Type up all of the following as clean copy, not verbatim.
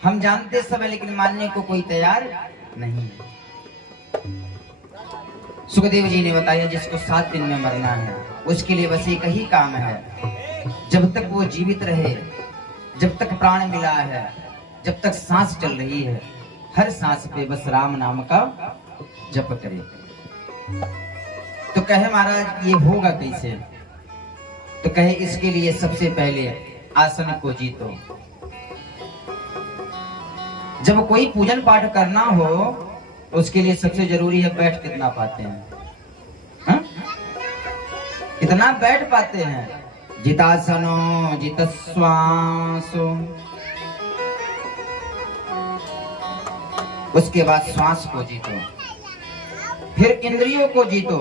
हम जानते सब है लेकिन मानने को कोई तैयार नहीं। सुखदेव जी ने बताया जिसको 7 दिन में मरना है उसके लिए बस एक ही काम है, जब तक वो जीवित रहे, जब तक प्राण मिला है, जब तक सांस चल रही है, हर सांस पे बस राम नाम का जप करे। तो कहे महाराज ये होगा कैसे? तो कहे इसके लिए सबसे पहले आसन को जीतो। जब कोई पूजन पाठ करना हो उसके लिए सबसे जरूरी है बैठ कितना पाते हैं, हा? कितना बैठ पाते हैं। जितासनो जितश्वासो, उसके बाद श्वास को जीतो, फिर इंद्रियों को जीतो।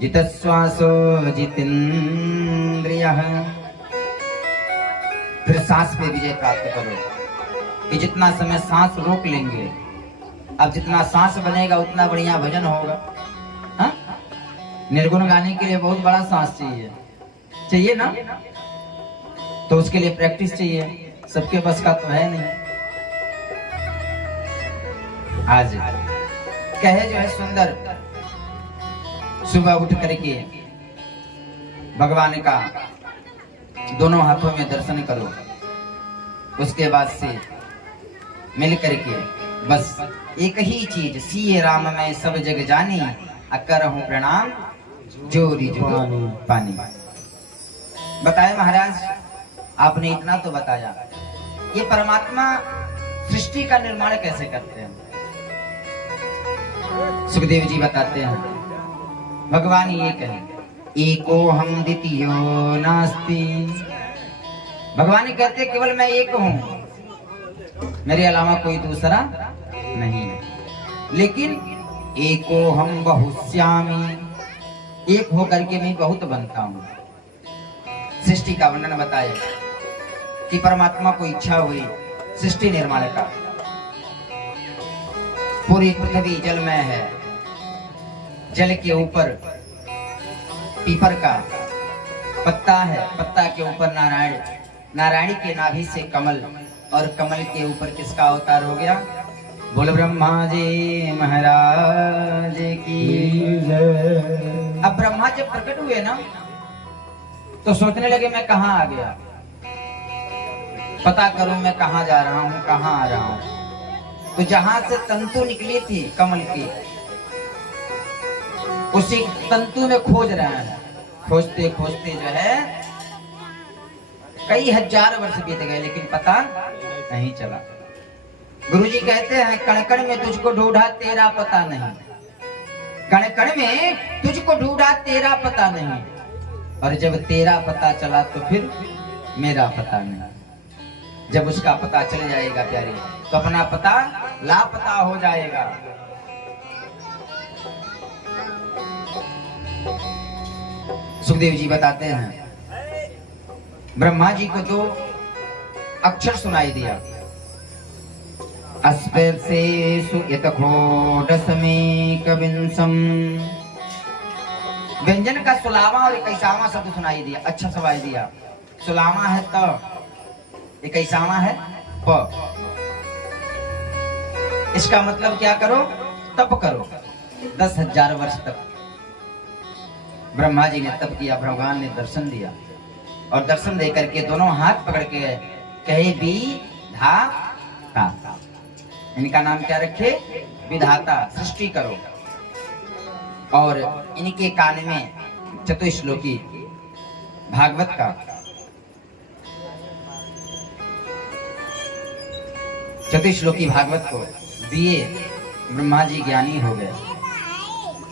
जितश्वासो जितेंद्रियः, फिर सांस पे विजय प्राप्त करो कि जितना समय सांस रोक लेंगे, अब जितना सांस बनेगा उतना बढ़िया भजन होगा। हा? निर्गुण गाने के लिए बहुत बड़ा सांस चाहिए ना, तो उसके लिए प्रैक्टिस चाहिए, सबके बस का तो है नहीं। आज कहे जो है सुंदर सुबह उठ करके भगवान का दोनों हाथों में दर्शन करो, उसके बाद से मिल करके बस एक ही चीज, सीए राम मैं सब जग जानी, अकर हूं प्रणाम जोरी जुग पानी। बताया महाराज, आपने इतना तो बताया, ये परमात्मा सृष्टि का निर्माण कैसे करते हैं? सुखदेव जी बताते हैं भगवान ये कहे एको हम द्वितीयो नास्ति। भगवान कहते केवल मैं एक हूं, मेरे अलावा कोई दूसरा नहीं है। लेकिन एको हम बहुश्यामी, एक होकर के मैं बहुत बनता हूं। सृष्टि का वर्णन बताए कि परमात्मा को इच्छा हुई सृष्टि निर्माण का। पूरी पृथ्वी जलमय है, जल के ऊपर पीपर का पत्ता है, पत्ता के ऊपर नारायण, नारायण के नाभि से कमल, और कमल के ऊपर किसका अवतार हो गया? बोल ब्रह्मा जी महाराज की। अब ब्रह्मा जब प्रकट हुए ना तो सोचने लगे मैं कहाँ आ गया, पता करूं मैं कहाँ जा रहा हूं, कहाँ आ रहा हूं। तो जहां से तंतु निकली थी कमल की, उसी तंतु में खोज रहे हैं। खोजते खोजते जो है कई हजार वर्ष बीत गए लेकिन पता नहीं चला। गुरुजी कहते हैं कण कण में तुझको ढूंढा तेरा पता नहीं, कण कण में तुझको ढूंढा तेरा पता नहीं, और जब तेरा पता चला तो फिर मेरा पता नहीं। जब उसका पता चल जाएगा प्यारे तो अपना पता लापता हो जाएगा। सुखदेव जी बताते हैं ब्रह्मा जी को 2 अक्षर सुनाई दिया, अस्पर्शेषु यतखोडसमे कविंसम। व्यंजन का 16वां और 21वां शब्द सुनाई दिया, अच्छा सुनाई दिया। 16वां है त, 21वां है प। इसका मतलब क्या करो? तप करो। 10,000 वर्ष तक ब्रह्मा जी ने तप किया, भगवान ने दर्शन दिया, और दर्शन दे करके दोनों हाथ पकड़ के कहे विधाता। इनका नाम क्या रखे? विधाता, सृष्टि करो। और इनके कान में चतुश्लोकी भागवत का, चतुश्लोकी भागवत को दिए, ब्रह्मा जी ज्ञानी हो गए।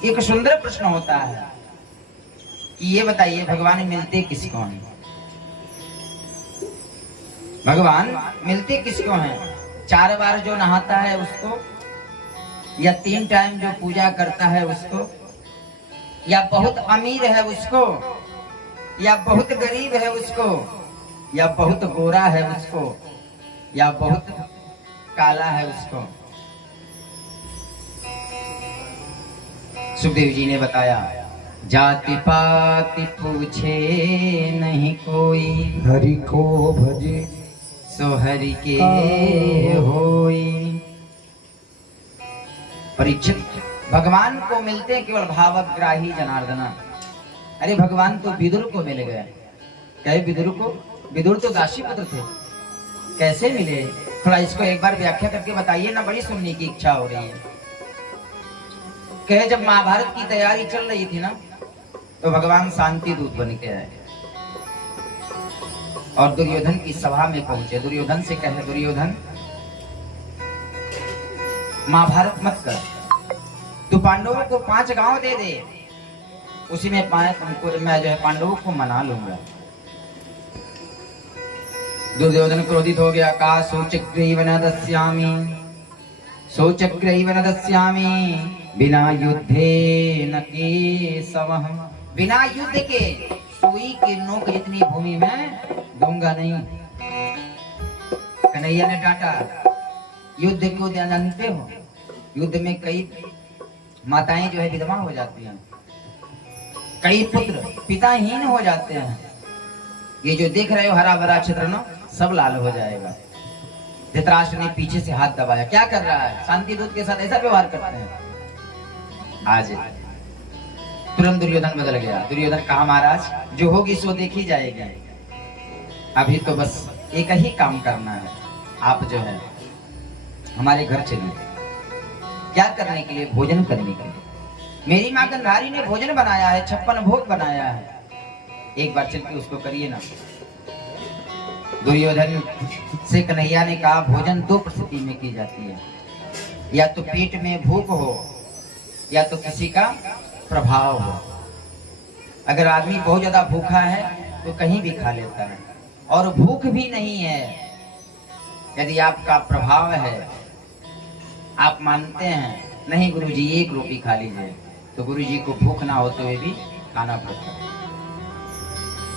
एक सुंदर प्रश्न होता है कि ये बताइए भगवान मिलते किसको हैं? भगवान मिलते किसको हैं? 4 बार जो नहाता है उसको, या 3 टाइम जो पूजा करता है उसको, या बहुत अमीर है उसको, या बहुत गरीब है उसको, या बहुत गोरा है उसको, या बहुत काला है उसको? सुखदेव जी ने बताया जाति पाति पूछे नहीं कोई, हरि को भजे सो हरि के होई। परीक्षित भगवान को मिलते हैं केवल भावग्राही जनार्दना। अरे भगवान तो विदुर को मिल गए। क्या विदुर को? विदुर तो दासी पुत्र थे, कैसे मिले? थोड़ा इसको एक बार व्याख्या करके बताइए ना, बड़ी सुनने की इच्छा हो रही है। कहे जब महाभारत की तैयारी चल रही थी ना, तो भगवान शांति दूत बन के आए और दुर्योधन की सभा में पहुंचे। दुर्योधन से कहे, दुर्योधन महाभारत मत कर, तू पांडवों को 5 गांव दे दे, उसी में पाए तुमको मैं जो है पांडवों को मना लूंगा। दुर्योधन क्रोधित हो गया, का सोचक्रैव न दस्यामि, सोचक्रैव न दस्यामि, बिना युद्धे न केशवः। बिना युद्ध के सुई की नोक जितनी भूमि में दूंगा नहीं। कन्हैया ने डांटा, युद्ध को जानते हो? युद्ध में कई माताएं जो है विधवा हो जाती हैं, कई पुत्र पिताहीन हो जाते हैं। ये जो देख रहे हो हरा भरा क्षेत्र ना, सब लाल हो जाएगा। धृतराष्ट्र ने पीछे से हाथ दबाया, क्या कर रहा है? शांति दूत के साथ ऐसा व्यवहार करते हैं। आज तुरंत दुर्योधन बदल गया। दुर्योधन कहा, महाराज जो होगी सो देखी जाएगी, अभी तो बस एक ही काम करना है, आप जो है हमारे घर चलिए। क्या करने के लिए? भोजन करने के लिए। मेरी माँ गंधारी ने भोजन बनाया है, 56 भोग बनाया है, एक बार चल के उसको करिए ना। दुर्योधन से कन्हैया ने कहा, भोजन 2 परिस्थिति में की जाती है, या तो पेट में भूख हो, या तो किसी का प्रभाव हो। अगर आदमी बहुत ज्यादा भूखा है तो कहीं भी खा लेता है, और भूख भी नहीं है, यदि आपका प्रभाव है, आप मानते हैं नहीं गुरुजी 1 रोटी खा लीजिए, तो गुरुजी को भूख ना होते हुए भी खाना पड़ता है।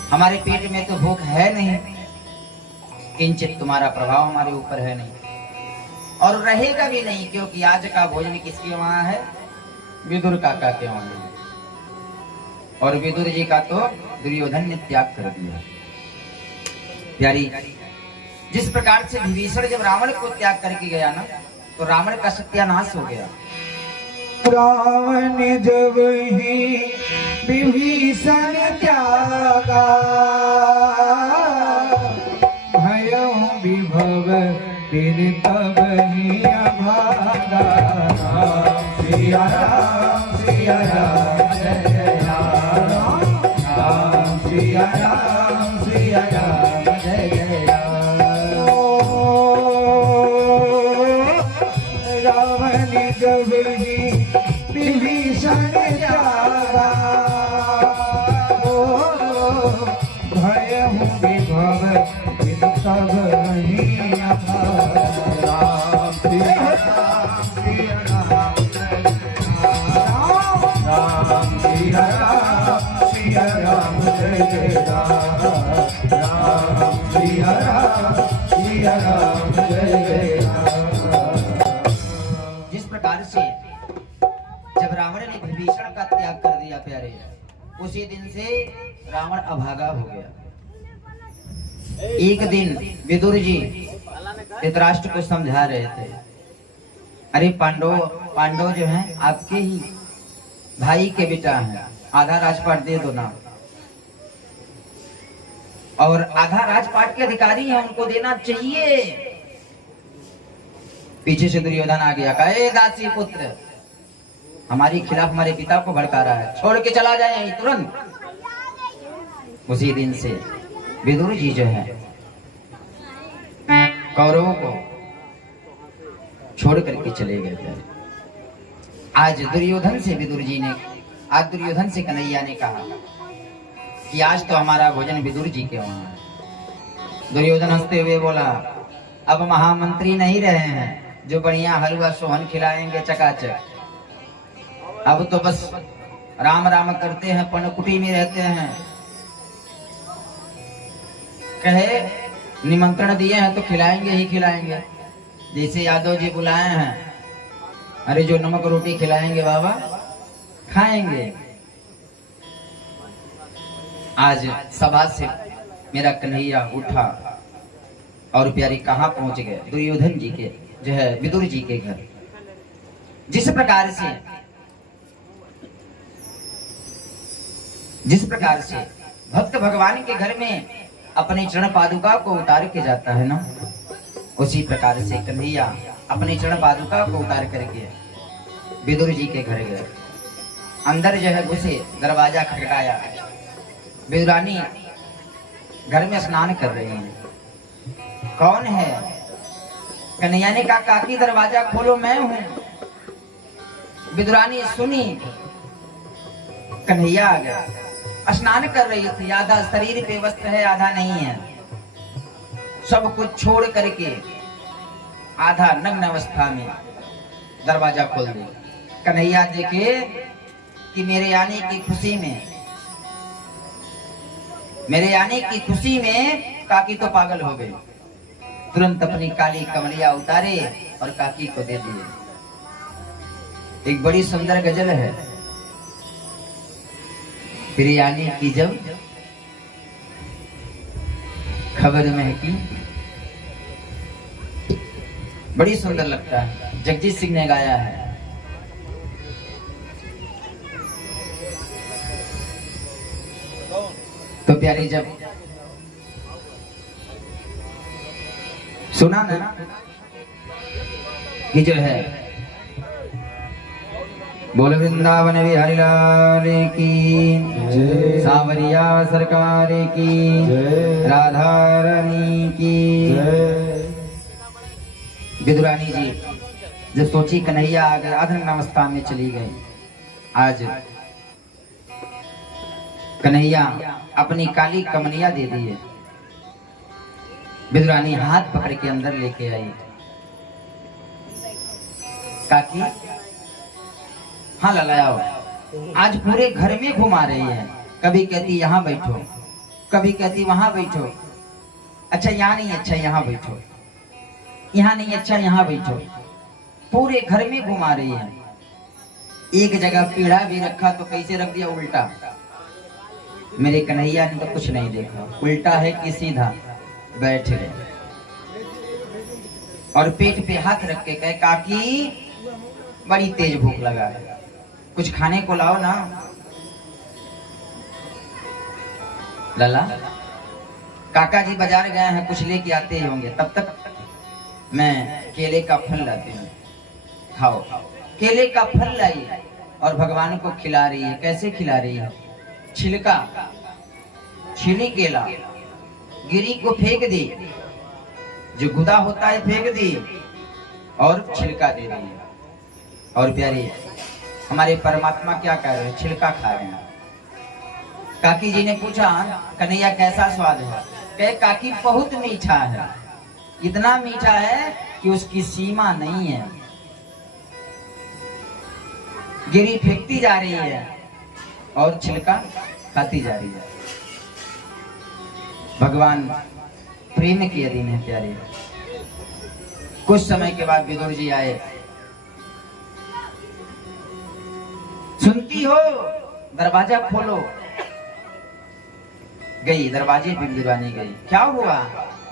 हमारे पेट में तो भूख है नहीं, किंचित तुम्हारा प्रभाव हमारे ऊपर है नहीं, और रहेगा भी नहीं, क्योंकि आज का भोजन किसके वहां है? विदुर काका के वहां है। और विदुर जी का तो दुर्योधन ने त्याग कर दिया। प्यारी, जिस प्रकार से विभीषण जब रावण को त्याग करके गया ना, तो रावण का सत्यानाश हो गया। रावण जब ही विभीषण त्यागा, भयं विभव दिन तब ही अभागा। सिया राम सिया राम जय जय राम, राम सिया राम जय जय राम। रावण जब ही विभीषण त्यागा, भयं विभव दिन तब ही अभागा। राम सिया राम सिया राम जय जय राम, राम सिया राम जय जय राम, राम सिया राम जय जय राम। जिस प्रकार से जब रावण ने विभीषण का त्याग कर दिया प्यारे, उसी दिन से रावण अभागा हो गया। एक दिन विदुर जी धृतराष्ट्र को समझा रहे थे, अरे पांडव जो हैं आपके ही भाई के बेटा हैं, आधा राजपाट दे दो ना, और आधा राजपाट के अधिकारी हैं, उनको देना चाहिए। पीछे से दुर्योधन आ गया, कहा, ए दासी पुत्र, हमारे खिलाफ हमारे पिता को भड़का रहा है, छोड़ के चला जाए यहीं तुरंत। उसी दिन से विदुर जी जो है कौरवों को छोड़ करके चले गए। आज दुर्योधन से विदुर जी ने, आज दुर्योधन से कन्हैया ने कहा कि आज तो हमारा भोजन विदुर जी के वहां है। दुर्योधन हंसते हुए बोला, अब महामंत्री नहीं रहे हैं जो बढ़िया हलवा सोहन खिलाएंगे चकाचक, अब तो बस राम राम करते हैं, पर्णकुटी में रहते हैं। कहे निमंत्रण दिए हैं तो खिलाएंगे ही खिलाएंगे, जैसे यादव जी बुलाए हैं, अरे जो नमक रोटी खिलाएंगे बाबा खाएंगे। आज सभा से मेरा कन्हैया उठा और प्यारे कहाँ पहुंच गए? दुर्योधन जी के जो है विदुर जी के घर। जिस प्रकार से भक्त भगवान के घर में अपने चरण पादुका को उतार के जाता है ना, उसी प्रकार से कन्हैया अपने चरण पादुका को उतार करके विदुर जी के घर गए। अंदर जो है घुसे, दरवाजा खटखटाया। विदुरानी घर में स्नान कर रही है। कौन है? कन्हैया ने कहा काकी दरवाजा खोलो, मैं हूं। विदुरानी सुनी, कन्हैया आ गया। स्नान कर रही थी, आधा शरीर पे वस्त्र है, आधा नहीं है। सब कुछ छोड़ करके आधा नग्न अवस्था में दरवाजा खोल दी। कन्हैया देखे कि मेरे आने की खुशी में काकी तो पागल हो गई। तुरंत अपनी काली कमलिया उतारे और काकी को दे दिए। एक बड़ी सुंदर गजल है, तेरे आने की जब खबर महकी, बड़ी सुंदर लगता है। जगजीत सिंह ने गाया है। तो प्यारी जब सुना ना कि जो है बोल वृंदावन बिहारी लाल की, सावरिया सरकार की, राधा रानी की। विदुरानी जी जब सोची कन्हैया आ गए, आधन अवस्था में चली गई। आज कन्हैया अपनी काली कमनिया दे दी है। विदुरानी हाथ पकड़ के अंदर लेके आई। काकी हाँ ललाओ, आज पूरे घर में घुमा रही है। कभी कहती यहाँ बैठो, कभी कहती वहां बैठो। अच्छा यहाँ नहीं, अच्छा यहाँ बैठो, यहाँ नहीं, अच्छा यहाँ बैठो। पूरे घर में घुमा रही है। एक जगह पीढ़ा भी रखा तो कैसे रख दिया उल्टा। मेरे कन्हैया ने तो कुछ नहीं देखा, उल्टा है कि सीधा। बैठ गए और पेट पे हाथ रख के कहे काकी बड़ी तेज भूख लगा है, कुछ खाने को लाओ ना। लला काका जी बाजार गए हैं, कुछ लेके आते ही होंगे, तब तक मैं केले का फल लाती हूँ, खाओ। केले का फल लाई और भगवान को खिला रही है। कैसे खिला रही है? छिलका, छिली केला गिरी को फेंक दी, जो गुदा होता है फेंक दी और छिलका दे रही है। और प्यारी हमारे परमात्मा क्या कर रहे हैं? छिलका खा रहे हैं। काकी जी ने पूछा कन्हैया कैसा स्वाद है? कहे काकी बहुत मीठा है, इतना मीठा है कि उसकी सीमा नहीं है। गिरी फेंकती जा रही है और छिलका खाती जा रही है। भगवान प्रेम की अधीन है प्यारे। कुछ समय के बाद विदुर जी आए। सुनती हो? दरवाजा खोलो। गई, दरवाजे पे विदुरानी गई। क्या हुआ?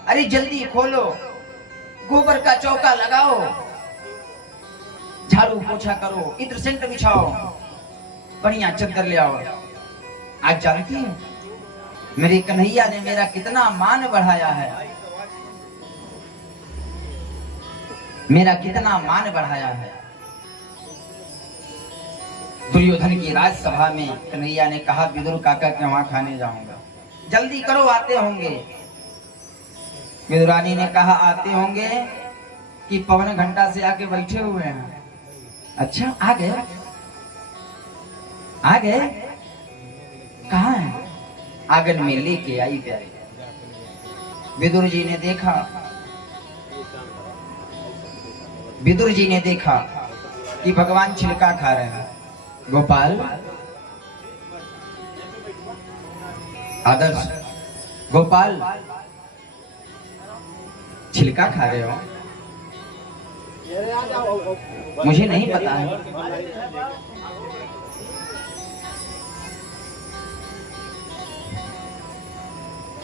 अरे जल्दी खोलो, गोबर का चौका लगाओ, झाड़ू पोछा करो, इत्र सेंट बिछाओ, बढ़िया चद्दर ले आओ। आज जानती है मेरे कन्हैया ने मेरा कितना मान बढ़ाया है, मेरा कितना मान बढ़ाया है। दुर्योधन की राजसभा में कन्हैया ने कहा विदुर काका के वहां खाने जाऊंगा, जल्दी करो आते होंगे। विदुरानी ने कहा आते होंगे कि पवन घंटा से आके बैठे हुए हैं। अच्छा आ गए, आ गए, कहाँ है? आंगन में लेके आई प्यारे। विदुर जी ने देखा, विदुर जी ने देखा कि भगवान छिलका खा रहे हैं। गोपाल, आदर्श गोपाल, छिलका खा रहे हो? मुझे नहीं पता है।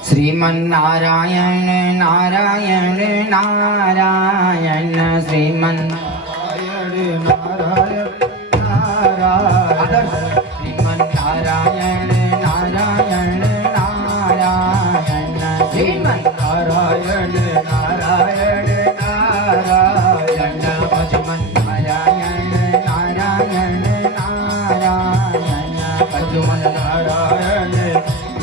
श्रीमन्नारायण नारायण नारायण श्रीमन्नारायण नारायण नारायण श्रीमन्नारायण नारायण नारायण नारायण नारायण नारायण भजमन नारायण नारायण नारायण भजमन नारायण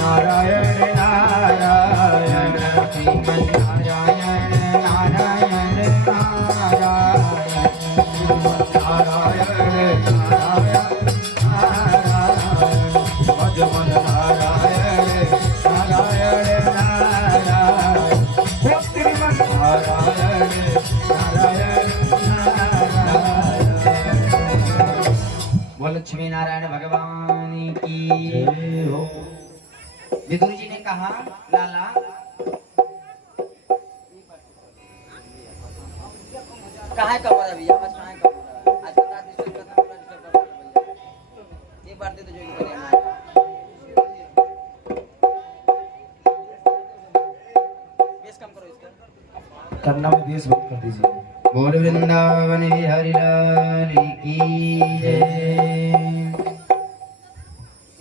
नारायण नारायण श्रीमन नारायण नारायण नारायण नारायण नारायण भजमन नारायण नारायण नारायण श्रीमन नारायण नारायण नारायण बोल लक्ष्मी नारायण भगवान की जय हो। विदुर जी ने कहा लाला कहाँ है कपड़ा भैया बस कहाँ है कपड़ा आज बता डिस्टर्ब करना पूरा डिस्टर्ब करना भैया एक बार दे दो जो करेगा बेस कम करो इसका करना में देश भक्त कर दीजिए। बोल वृंदावन बिहारी लाल की जय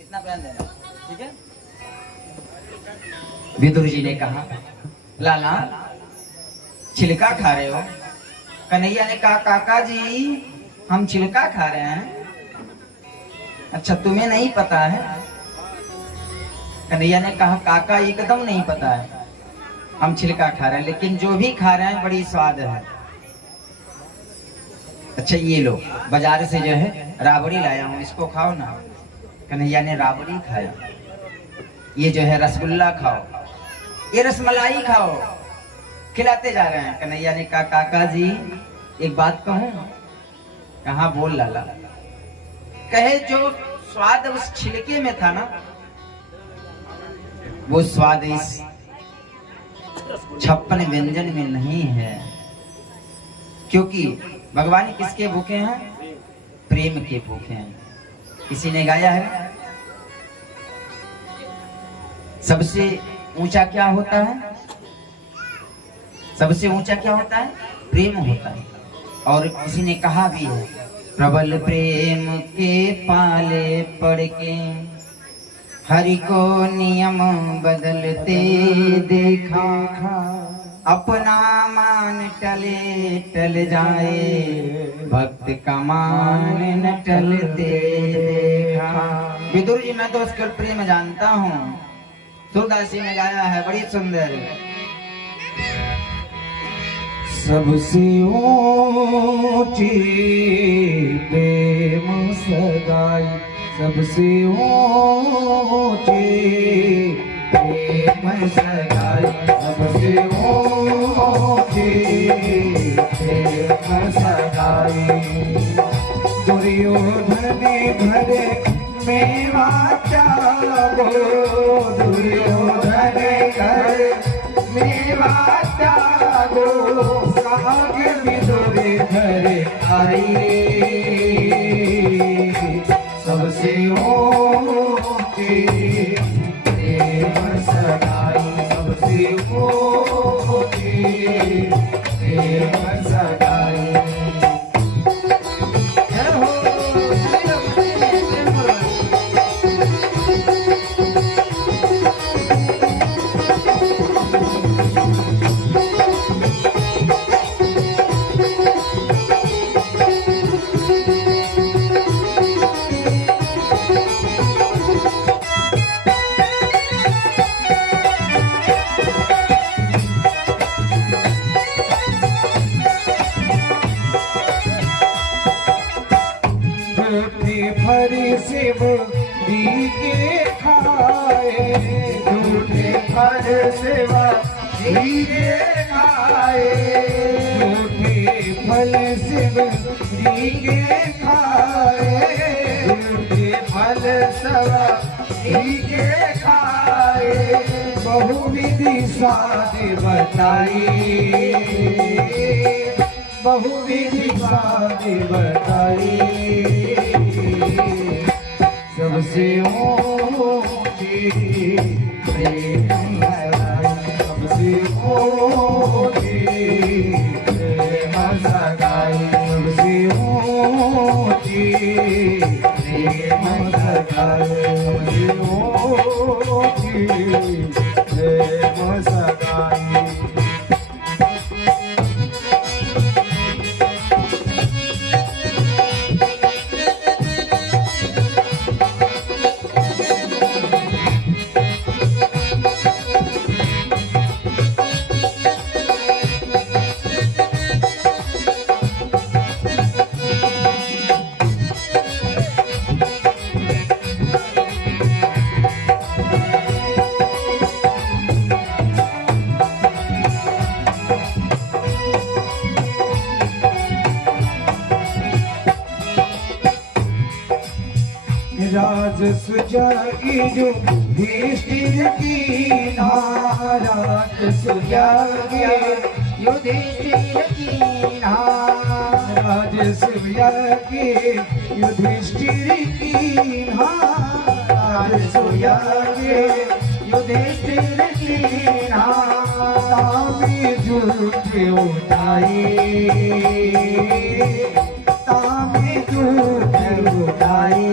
इतना बयान देना ठीक है। विदुर जी ने कहा लाला छिलका खा रहे हो। कन्हैया ने कहा काका जी हम छिलका खा रहे हैं। अच्छा तुम्हें नहीं पता है। कन्हैया ने कहा काका एकदम नहीं पता है हम छिलका खा रहे हैं लेकिन जो भी खा रहे हैं बड़ी स्वाद है। अच्छा ये लो बाजार से जो है राबड़ी लाया हूँ इसको खाओ ना। कन्हैया ने राबड़ी खाया। ये जो है रसगुल्ला खाओ ये रसमलाई खाओ खिलाते जा रहे हैं। कन्हैया ने कहा काका जी एक बात कहूं। कहा बोल लाला। कहे जो स्वाद उस छिलके में था ना वो स्वाद इस 56 व्यंजन में नहीं है। क्योंकि भगवान किसके भूखे हैं प्रेम के भूखे हैं। किसी ने गाया है सबसे ऊंचा क्या होता है सबसे ऊंचा क्या होता है प्रेम होता है। और किसी ने कहा भी है प्रबल प्रेम के पाले पड़ के हरि को नियम बदलते देखा अपना मान टले टल जाए भक्त का मान न टलते देखा। विदुर जी मैं तो उसका प्रेम जानता हूँ। सूरदासी ने गाया है बड़ी सुंदर। सबसे ऊंची प्रेम सगाई सबसे ऊंची प्रेम सगाई सबसे ऊंची प्रेम सगाई दुर्योधन भरे मेवा चावो दुर्योधन कर मेवा चावो साग विदुर घरे आई सबसे ऊंची प्रेम सगाई सबसे ऊंची प्रेम सगाई। जय हो फरी शिव के खाए झूठे फल सेवा के खाए झूठे फल शिव के खाए झूठे फल सवा के खाए बहुविधि साध बताई बहुविधि साध बताई सबसे ऊंची प्रेम है। राज सुजागी जो युधिष्ठिर की नाराज सुजागी युधिष्ठिर की राज सुजागी युधिष्ठिर की नाराज सुजागी युधिष्ठिर की तामी झूठ उठाई तामी झूठ उठाई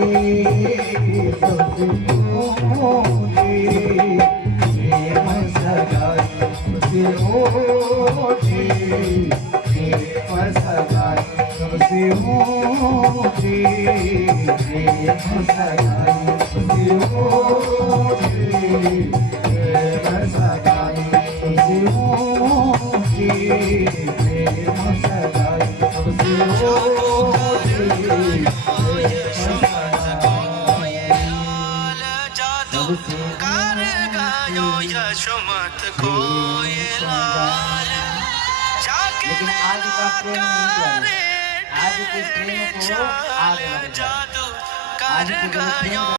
कर गायो यशोमत कोई लाल लेकिन आज का प्रेम नहीं किया। आज के प्रेम को आगे बढ़ाया। जादू आज कर के गायो।